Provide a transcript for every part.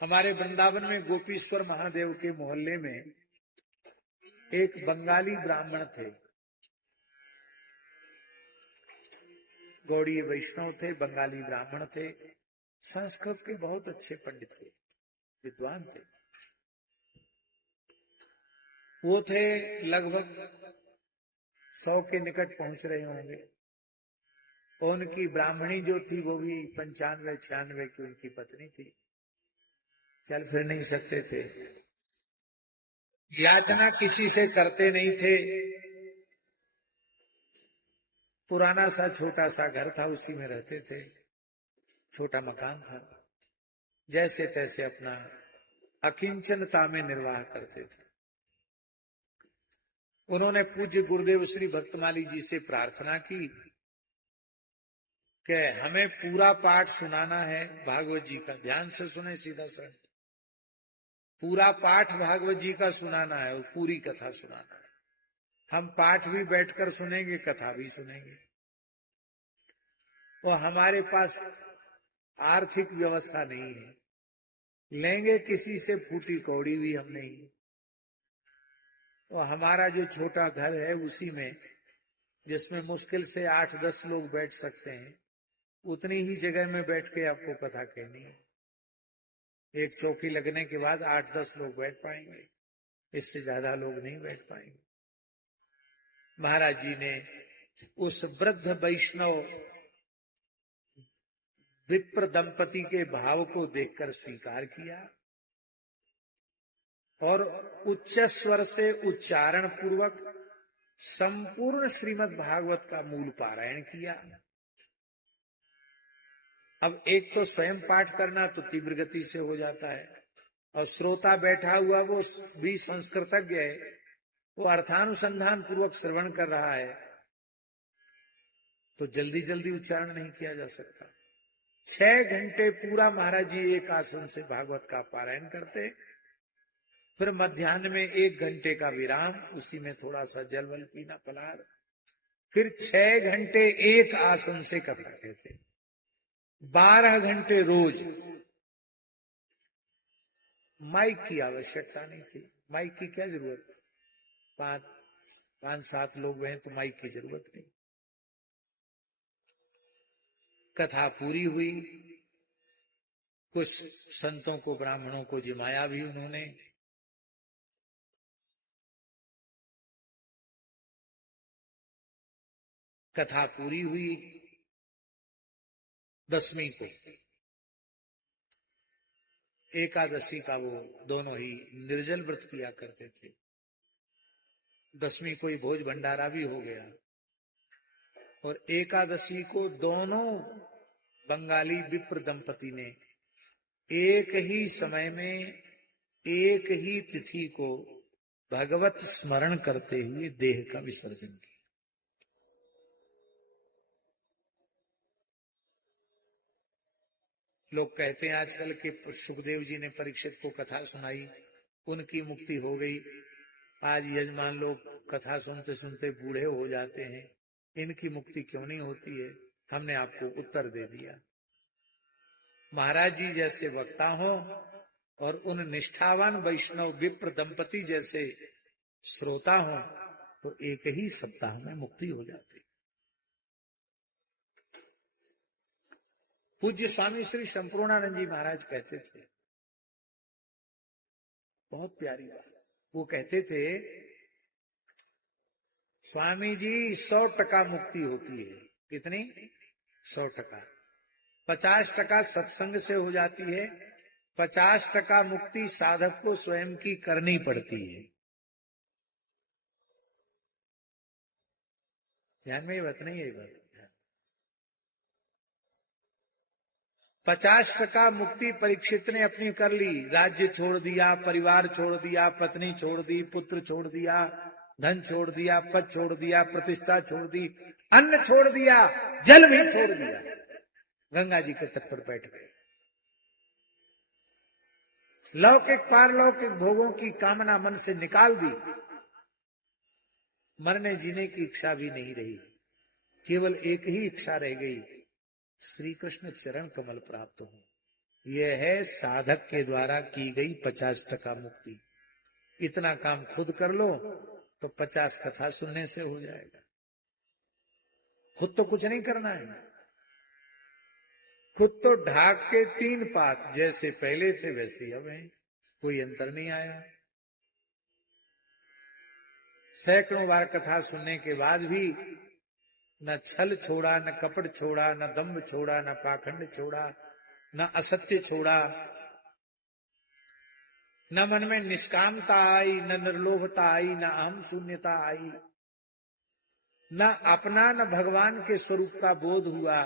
हमारे वृंदावन में गोपीश्वर महादेव के मोहल्ले में एक बंगाली ब्राह्मण थे। गौड़ीय वैष्णव थे, बंगाली ब्राह्मण थे। संस्कृत के बहुत अच्छे पंडित थे, विद्वान थे। वो थे लगभग 100 के निकट पहुंच रहे होंगे। उनकी ब्राह्मणी जो थी वो भी 95-96 की उनकी पत्नी थी। चल फिर नहीं सकते थे, याचना किसी से करते नहीं थे। पुराना सा छोटा सा घर था, उसी में रहते थे। छोटा मकान था, जैसे तैसे अपना अकिंचनता में निर्वाह करते थे। उन्होंने पूज्य गुरुदेव श्री भक्तमाली जी से प्रार्थना की कि हमें पूरा पाठ सुनाना है भागवत जी का। ध्यान से सुने, सीधा सा पूरा पाठ भागवत जी का सुनाना है और पूरी कथा सुनाना है। हम पाठ भी बैठकर सुनेंगे, कथा भी सुनेंगे। और हमारे पास आर्थिक व्यवस्था नहीं है, लेंगे किसी से फूटी कौड़ी भी हम नहीं। और हमारा जो छोटा घर है उसी में, जिसमें मुश्किल से 8-10 लोग बैठ सकते हैं, उतनी ही जगह में बैठ के आपको कथा कहनी है। एक चौकी लगने के बाद 8-10 लोग बैठ पाएंगे, इससे ज्यादा लोग नहीं बैठ पाएंगे। महाराज जी ने उस वृद्ध वैष्णव विप्र दंपति के भाव को देखकर स्वीकार किया और उच्च स्वर से उच्चारण पूर्वक संपूर्ण श्रीमद् भागवत का मूल पारायण किया। अब एक तो स्वयं पाठ करना तो तीव्र गति से हो जाता है, और श्रोता बैठा हुआ वो भी संस्कृतज्ञ है, वो अर्थानुसंधान पूर्वक श्रवण कर रहा है, तो जल्दी जल्दी उच्चारण नहीं किया जा सकता। 6 घंटे पूरा महाराज जी एक आसन से भागवत का पारायण करते, फिर मध्याह्न में 1 घंटे का विराम, उसी में थोड़ा सा जल वल पीना, फलाहार, फिर 6 घंटे एक आसन से कथा कहते। 12 घंटे रोज। माइक की आवश्यकता नहीं थी। माइक की क्या जरूरत, 5-7 लोग हैं तो माइक की जरूरत नहीं। कथा पूरी हुई। कुछ संतों को, ब्राह्मणों को जिमाया भी उन्होंने। कथा पूरी हुई। 10वीं को, एकादशी का वो दोनों ही निर्जल व्रत किया करते थे। 10वीं को ही भोज भंडारा भी हो गया, और एकादशी को दोनों बंगाली विप्र दंपति ने एक ही समय में, एक ही तिथि को भगवत स्मरण करते हुए देह का विसर्जन किया। लोग कहते हैं आजकल के सुखदेव जी ने परीक्षित को कथा सुनाई, उनकी मुक्ति हो गई। आज यजमान लोग कथा सुनते सुनते बूढ़े हो जाते हैं, इनकी मुक्ति क्यों नहीं होती है? हमने आपको उत्तर दे दिया। महाराज जी जैसे वक्ता हो और उन निष्ठावान वैष्णव विप्र दंपति जैसे श्रोता हो, तो एक ही सप्ताह में मुक्ति हो जाती। पूज्य स्वामी श्री संपूर्णानंद जी महाराज कहते थे, बहुत प्यारी बात, वो कहते थे, स्वामी जी 100% मुक्ति होती है। कितनी? 100%। 50% सत्संग से हो जाती है, 50% मुक्ति साधक को स्वयं की करनी पड़ती है। ध्यान में ये बात नहीं है, ये बात 50% मुक्ति परीक्षित ने अपनी कर ली। राज्य छोड़ दिया, परिवार छोड़ दिया, पत्नी छोड़ दी, पुत्र छोड़ दिया, धन छोड़ दिया, पद छोड़ दिया, प्रतिष्ठा छोड़ दी, अन्न छोड़ दिया, जल भी छोड़ दिया, गंगा जी के तट पर बैठ गए। लौकिक पारलौकिक भोगों की कामना मन से निकाल दी। मरने जीने की इच्छा भी नहीं रही, केवल एक ही इच्छा रह गई, श्री कृष्ण चरण कमल प्राप्त हो। यह है साधक के द्वारा की गई 50% मुक्ति। इतना काम खुद कर लो तो 50 कथा सुनने से हो जाएगा। खुद तो कुछ नहीं करना है, खुद तो ढाक के 3 पात जैसे पहले थे वैसे अब हैं, कोई अंतर नहीं आया। सैकड़ों बार कथा सुनने के बाद भी न छल छोड़ा, न कपट छोड़ा, न दंभ छोड़ा, न पाखंड छोड़ा, न असत्य छोड़ा, न मन में निष्कामता आई, न निर्लोभता आई, न अहम शून्यता आई, न अपना न भगवान के स्वरूप का बोध हुआ,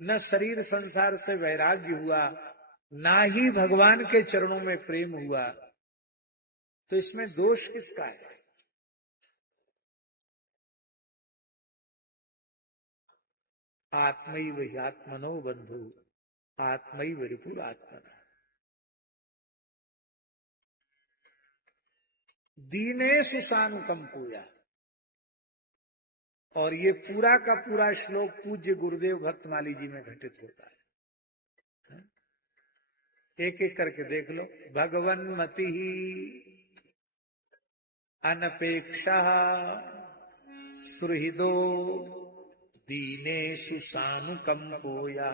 न शरीर संसार से वैराग्य हुआ, ना ही भगवान के चरणों में प्रेम हुआ, तो इसमें दोष किसका है? आत्मैव ह्यात्मनो बंधु आत्मैव रिपुरात्मना। दीनेषु सानुकंपूया। और ये पूरा का पूरा श्लोक पूज्य गुरुदेव भक्तमाली जी में घटित होता है। एक एक करके देख लो। भगवन मति अनपेक्षा सुहृदो दीनेषु सानुकंपोया।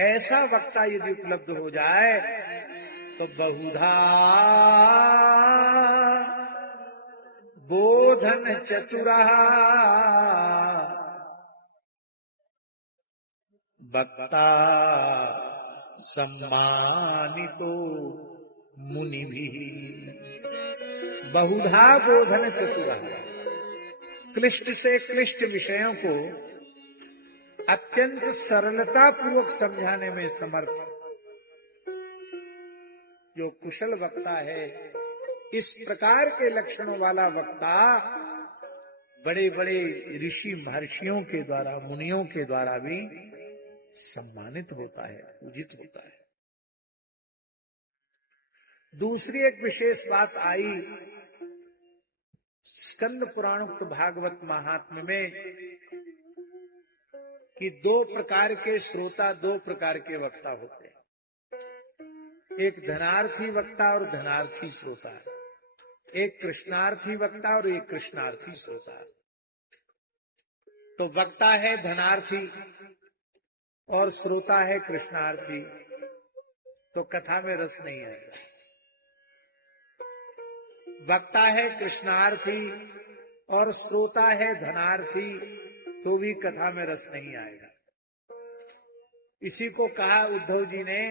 ऐसा वक्ता यदि उपलब्ध हो जाए तो बहुधा बोधन चतुरा वक्ता सम्मानितो मुनि भी। बहुधा बोधन चतुरा, क्लिष्ट से क्लिष्ट विषयों को अत्यंत सरलता पूर्वक समझाने में समर्थ जो कुशल वक्ता है, इस प्रकार के लक्षणों वाला वक्ता बड़े बड़े ऋषि महर्षियों के द्वारा, मुनियों के द्वारा भी सम्मानित होता है, पूजित होता है। दूसरी एक विशेष बात आई स्कंद पुराणोक्त भागवत महात्म्य में कि 2 प्रकार के श्रोता, 2 प्रकार के वक्ता होते हैं। एक धनार्थी वक्ता और धनार्थी श्रोता, एक कृष्णार्थी वक्ता और एक कृष्णार्थी श्रोता। तो वक्ता है धनार्थी और श्रोता है कृष्णार्थी, तो कथा में रस नहीं आएगा। वक्ता है कृष्णार्थी और श्रोता है धनार्थी, तो भी कथा में रस नहीं आएगा। इसी को कहा उद्धव जी ने,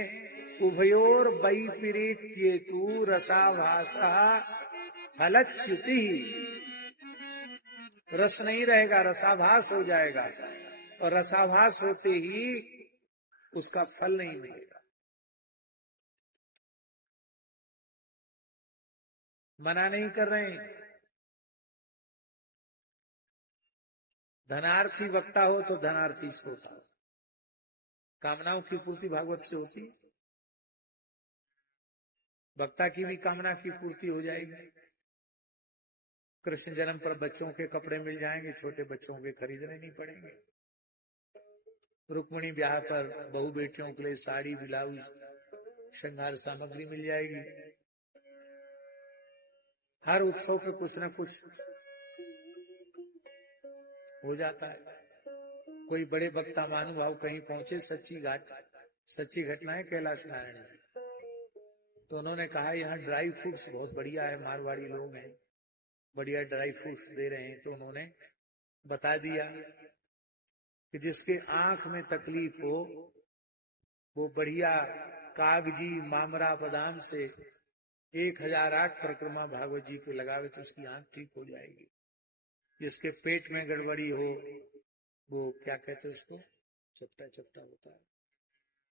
उभयोर वैपरीत्येतु रसाभासा फलच्युति। रस नहीं रहेगा, रसाभास हो जाएगा, और रसाभास होते ही उसका फल नहीं मिलेगा। मना नहीं कर रहे हैं। धनार्थी वक्ता हो तो धनार्थी श्रोता हो। कामनाओं की पूर्ति भागवत से होती, वक्ता की भी कामना की पूर्ति हो जाएगी। कृष्ण जन्म पर बच्चों के कपड़े मिल जाएंगे, छोटे बच्चों के खरीदने नहीं पड़ेंगे। रुक्मिणी ब्याह पर बहू बेटियों के लिए साड़ी, ब्लाउज, श्रृंगार सामग्री मिल जाएगी। हर उत्सव पे कुछ न कुछ हो जाता है। कोई बड़े वक्ता महानुभाव कहीं पहुंचे, सच्ची घटना है कैलाश नारायण जी, तो उन्होंने कहा यहाँ ड्राई फ्रूट्स बहुत बढ़िया है, मारवाड़ी लोग हैं, बढ़िया ड्राई फ्रूट्स दे रहे हैं। तो उन्होंने बता दिया कि जिसके आंख में तकलीफ हो वो बढ़िया कागजी मामरा बादाम से 1008 परिक्रमा भागवत जी के लगावे तो उसकी आंख ठीक हो जाएगी। जिसके पेट में गड़बड़ी हो, वो क्या कहते हैं उसको, चपटा चपटा होता है,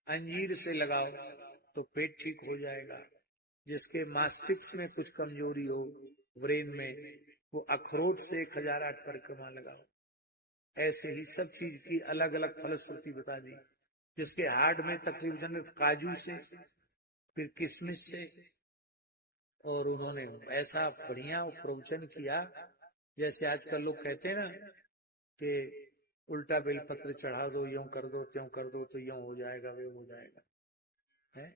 अंजीर से लगाओ तो पेट ठीक हो जाएगा। जिसके मस्तिष्क में कुछ कमजोरी हो, ब्रेन में, वो अखरोट से 1008 परिक्रमा लगाओ। ऐसे ही सब चीज की अलग अलग फलश्रुति बता दी। जिसके हार्ट में तकलीफ जन काजू से, फिर किशमिश से, और उन्होंने ऐसा बढ़िया प्रवचन किया जैसे आजकल लोग कहते हैं ना कि उल्टा बेलपत्र चढ़ा दो, यूं कर दो, त्यों कर दो तो यूं हो जाएगा, वे हो जाएगा, है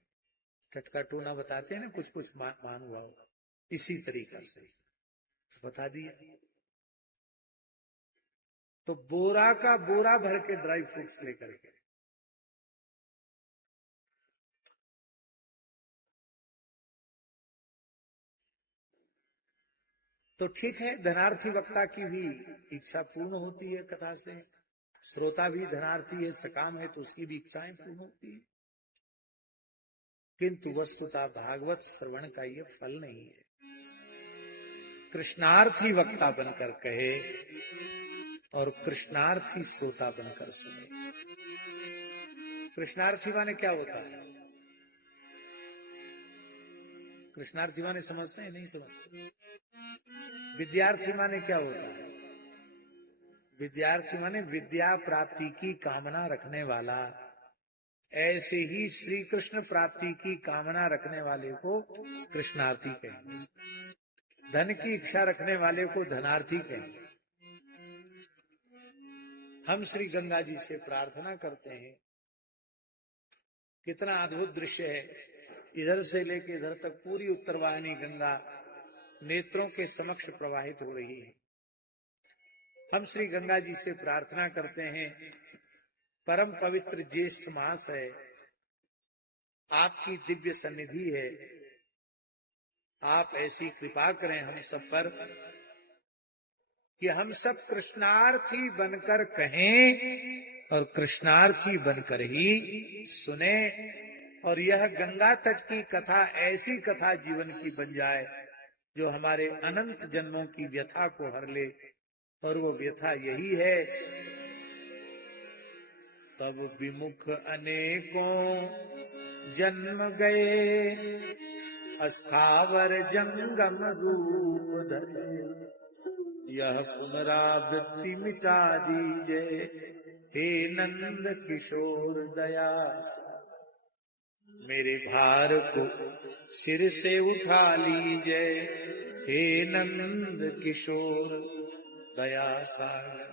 टटका टूना बताते हैं ना कुछ कुछ महानुभाव, इसी तरीका से बता दिया। तो बोरा का बोरा भर के ड्राई फ्रूट्स लेकर के, तो ठीक है, धनार्थी वक्ता की भी इच्छा पूर्ण होती है कथा से, श्रोता भी धनार्थी है, सकाम है, तो उसकी भी इच्छाएं पूर्ण होती है। किंतु वस्तुतः भागवत श्रवण का ये फल नहीं है। कृष्णार्थी वक्ता बनकर कहे और कृष्णार्थी श्रोता बनकर सुने। कृष्णार्थी माने क्या होता है? कृष्णार्थी माने समझते हैं? नहीं समझते। विद्यार्थी माने क्या होता है? विद्यार्थी माने विद्या प्राप्ति की कामना रखने वाला। ऐसे ही श्री कृष्ण प्राप्ति की कामना रखने वाले को कृष्णार्थी कहेंगे, धन की इच्छा रखने वाले को धनार्थी कहेंगे। हम श्री गंगा जी से प्रार्थना करते हैं, कितना अद्भुत दृश्य है, इधर से लेके इधर तक पूरी उत्तरवाहिनी गंगा नेत्रों के समक्ष प्रवाहित हो रही है। हम श्री गंगा जी से प्रार्थना करते हैं, परम पवित्र ज्येष्ठ मास है, आपकी दिव्य सन्निधि है, आप ऐसी कृपा करें हम सब पर कि हम सब कृष्णार्थी बनकर कहें और कृष्णार्थी बनकर ही सुने, और यह गंगा तट की कथा ऐसी कथा जीवन की बन जाए जो हमारे अनंत जन्मों की व्यथा को हर ले। और वो व्यथा यही है, तब विमुख अनेकों जन्म गए, अस्थावर जंगम रूप धरे, यह पुनरावृत्ति मिटा दीजे, हे नंद किशोर दया, मेरे भार को सिर से उठा लीजे, हे नंद किशोर दया सागर,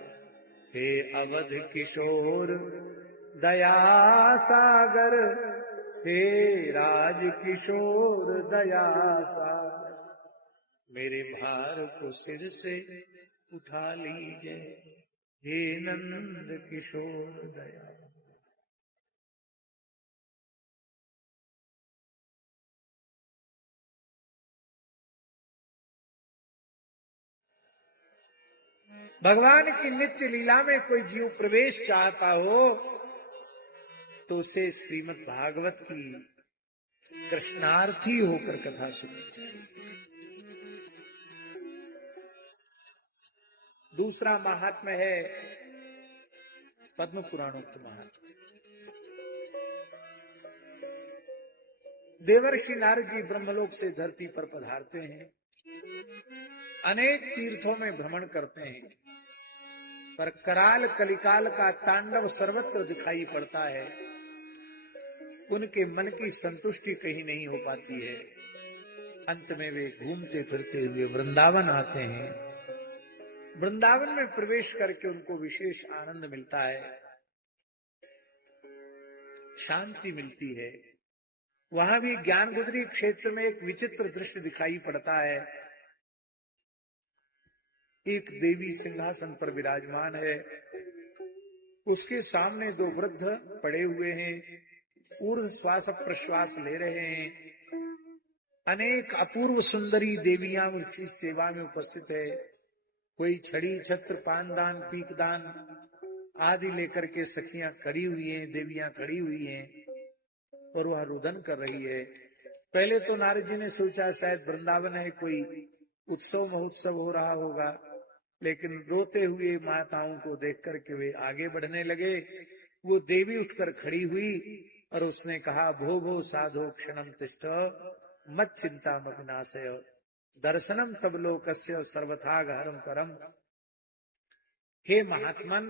हे अवध किशोर दया सागर, हे राज किशोर दया सागर, मेरे भार को सिर से उठा लीजिए, हे नंद किशोर दया। भगवान की नित्य लीला में कोई जीव प्रवेश चाहता हो तो उसे श्रीमद् भागवत की कृष्णार्थी होकर कथा सुननी चाहिए। दूसरा महात्म्य है पद्म पुराणोक्त महात्म्य। देवर्षि नारद जी ब्रह्मलोक से धरती पर पधारते हैं, अनेक तीर्थों में भ्रमण करते हैं, पर कराल कलिकाल का तांडव सर्वत्र दिखाई पड़ता है। उनके मन की संतुष्टि कहीं नहीं हो पाती है। अंत में वे घूमते फिरते हुए वृंदावन आते हैं। वृंदावन में प्रवेश करके उनको विशेष आनंद मिलता है, शांति मिलती है। वहां भी ज्ञानगुदरी क्षेत्र में एक विचित्र दृश्य दिखाई पड़ता है। एक देवी सिंहासन पर विराजमान है, उसके सामने दो वृद्ध पड़े हुए हैं, ऊर्ध्व श्वास प्रश्वास ले रहे हैं। अनेक अपूर्व सुंदरी देवियां उनकी सेवा में उपस्थित है। कोई छड़ी छत्र पानदान पीकदान आदि लेकर के सखियां खड़ी हुई हैं, देवियां खड़ी हुई हैं और वह रुदन कर रही है। पहले तो नारद जी ने सोचा शायद वृंदावन है, कोई उत्सव महोत्सव हो रहा होगा, लेकिन रोते हुए माताओं को देख करके वे आगे बढ़ने लगे। वो देवी उठकर खड़ी हुई और उसने कहा, भो भो साधो क्षणम तिष्ठ मत चिंता मविनाशय, दर्शनम तब लोकस्य सर्वथा गहरम करम। हे महात्मन,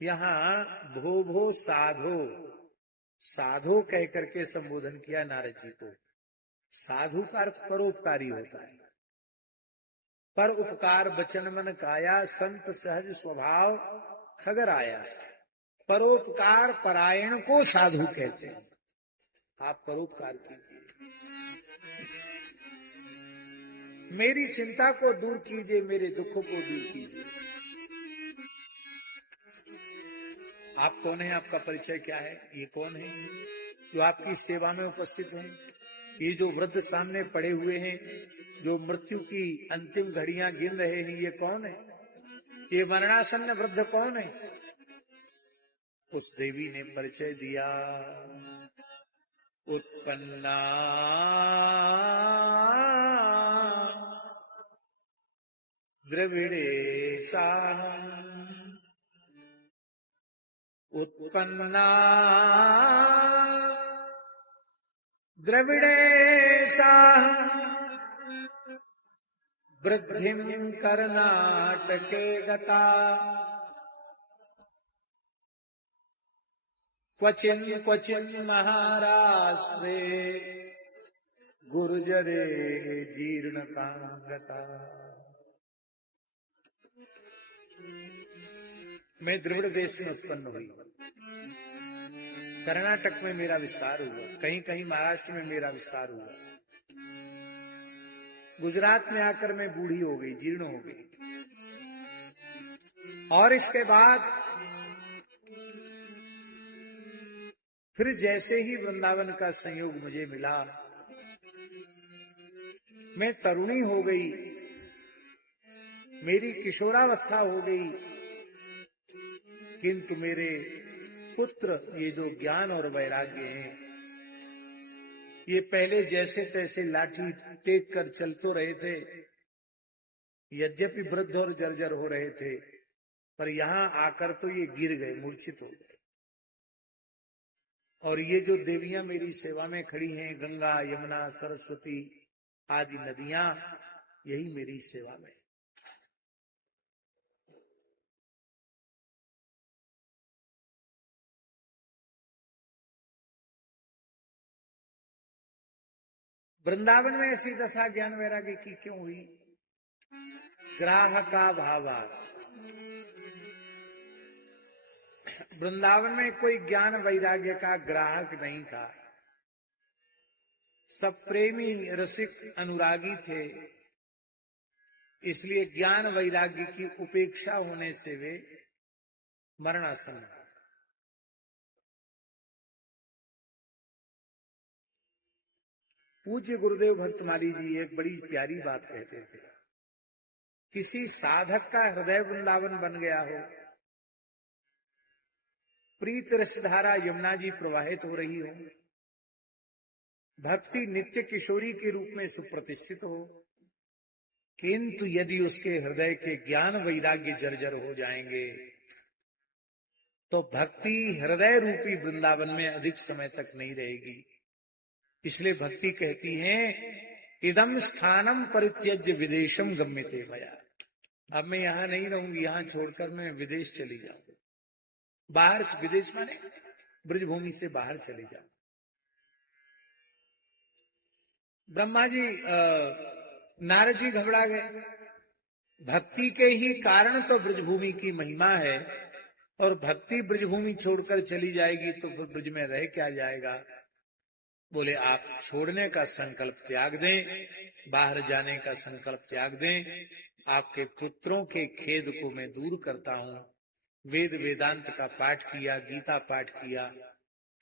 यहाँ भो भो साधो, साधो कह करके संबोधन किया नारद जी को। साधु का अर्थ परोपकारी होता है। पर उपकार बचन मन काया, संत सहज स्वभाव, खगर आया है। परोपकार परायण को साधु कहते हैं। आप परोपकार कीजिए, मेरी चिंता को दूर कीजिए, मेरे दुखों को दूर कीजिए। आप कौन है, आपका परिचय क्या है, ये कौन है जो आपकी सेवा में उपस्थित हैं? ये जो वृद्ध सामने पड़े हुए हैं, जो मृत्यु की अंतिम घड़ियां गिन रहे हैं, ये कौन है? ये मरणासन्न वृद्ध कौन है? उस देवी ने परिचय दिया, उत्पन्ना द्रविड़ेशा, उत्पन्ना द्रविड़ेशा, वृद्धिं कर्नाटके गता, क्वचिन् क्वचिन् महाराष्ट्रे गुर्जरे जीर्णकांगता। मैं द्रविड़ देश में उत्पन्न हुई, कर्नाटक में मेरा विस्तार हुआ, कहीं कहीं महाराष्ट्र में मेरा विस्तार हुआ, गुजरात में आकर मैं बूढ़ी हो गई, जीर्ण हो गई। और इसके बाद फिर जैसे ही वृंदावन का संयोग मुझे मिला, मैं तरुणी हो गई, मेरी किशोरावस्था हो गई, किंतु मेरे पुत्र ये जो ज्ञान और वैराग्य हैं, ये पहले जैसे तैसे लाठी टेक कर चल तो रहे थे, यद्यपि वृद्ध और जर्जर हो रहे थे, पर यहां आकर तो ये गिर गए, मूर्छित हो गए। और ये जो देवियां मेरी सेवा में खड़ी हैं, गंगा यमुना सरस्वती आदि नदियां, यही मेरी सेवा में। वृंदावन में ऐसी दशा ज्ञान वैराग्य की क्यों हुई? ग्राहका भावा। वृंदावन में कोई ज्ञान वैराग्य का ग्राहक नहीं था, सब प्रेमी रसिक अनुरागी थे, इसलिए ज्ञान वैराग्य की उपेक्षा होने से वे मरणासन्न। पूज्य गुरुदेव भक्तमाली जी एक बड़ी प्यारी बात कहते थे, किसी साधक का हृदय वृंदावन बन गया हो, प्रीत रसधारा यमुना जी प्रवाहित हो रही हो, भक्ति नित्य किशोरी के रूप में सुप्रतिष्ठित हो, किंतु यदि उसके हृदय के ज्ञान वैराग्य जर्जर हो जाएंगे तो भक्ति हृदय रूपी वृंदावन में अधिक समय तक नहीं रहेगी। इसलिए भक्ति कहती है, इदम स्थानम परित्यज्य विदेशम गम्यते मया। अब मैं यहाँ नहीं रहूंगी, यहाँ छोड़कर मैं विदेश चली जाऊंगी। बाहर, विदेश माने ब्रजभूमि से बाहर चले जाओ। ब्रह्मा जी नारद जी घबरा गए, भक्ति के ही कारण तो ब्रजभूमि की महिमा है, और भक्ति ब्रजभूमि छोड़कर चली जाएगी तो फिर ब्रज में रह क्या जाएगा। बोले आप छोड़ने का संकल्प त्याग दें, बाहर जाने का संकल्प त्याग दें, आपके पुत्रों के खेद को मैं दूर करता हूँ। वेद वेदांत का पाठ किया, गीता पाठ किया,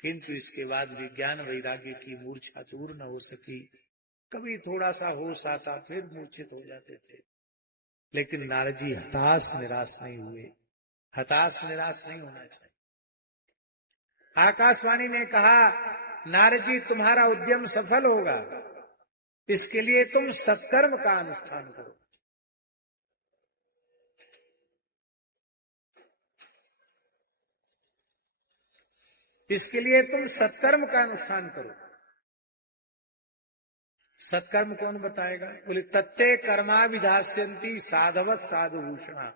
किंतु इसके बाद विज्ञान वैराग्य की मूर्छा दूर न हो सकी। कभी थोड़ा सा होश आता, फिर मूर्छित हो जाते थे। लेकिन नारद जी हताश निराश नहीं हुए, हताश निराश नहीं होना चाहिए। आकाशवाणी ने कहा, नारद जी तुम्हारा उद्यम सफल होगा, इसके लिए तुम सत्कर्म का अनुष्ठान करो। इसके लिए तुम सत्कर्म का अनुष्ठान करो। सत्कर्म कौन बताएगा? बोले तत्ते कर्मा विधास्यन्ति साधवत साधुभूषणा।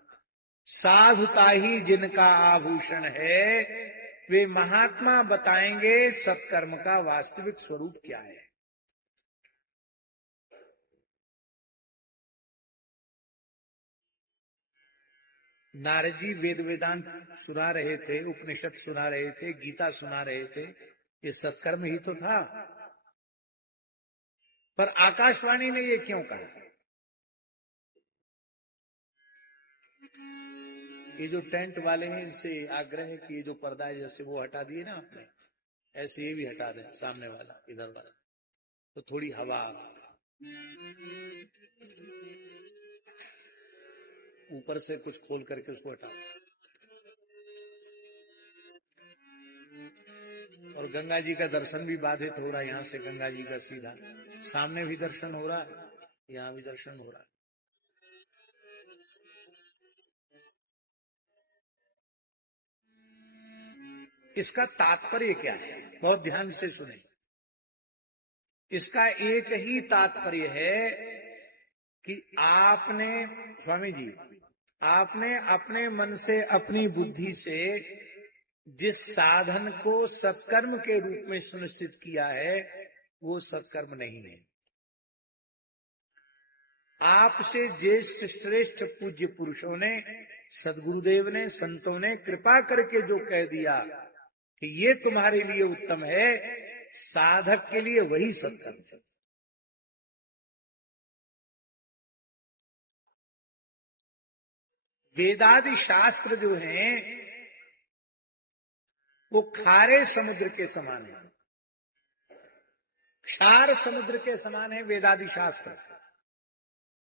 साधुता ही जिनका आभूषण है, वे महात्मा बताएंगे सत्कर्म का वास्तविक स्वरूप क्या है। नारद जी वेद वेदांत सुना रहे थे, उपनिषद सुना रहे थे, गीता सुना रहे थे, ये सत्कर्म ही तो था। पर आकाशवाणी ने ये क्यों कहा? ये जो टेंट वाले हैं इनसे आग्रह है कि ये जो पर्दा है जैसे वो हटा दिए ना आपने, ऐसे ये भी हटा दें, सामने वाला इधर वाला, तो थोड़ी हवा, ऊपर से कुछ खोल करके उसको हटाओ। और गंगा जी का दर्शन भी बाधित हो रहा है, यहां से गंगा जी का सीधा सामने भी दर्शन हो रहा है, यहां भी दर्शन हो रहा है। इसका तात्पर्य क्या है? बहुत ध्यान से सुने। इसका एक ही तात्पर्य है कि आपने, स्वामी जी, आपने अपने मन से, अपनी बुद्धि से जिस साधन को सत्कर्म के रूप में सुनिश्चित किया है वो सत्कर्म नहीं है। आपसे ज्येष्ठ श्रेष्ठ पूज्य पुरुषों ने, सद्गुरुदेव ने, संतों ने कृपा करके जो कह दिया कि ये तुम्हारे लिए उत्तम है, साधक के लिए वही सत्कर्म है। वेदादि शास्त्र जो हैं वो खारे समुद्र के समान है, क्षार समुद्र के समान है वेदादि शास्त्र।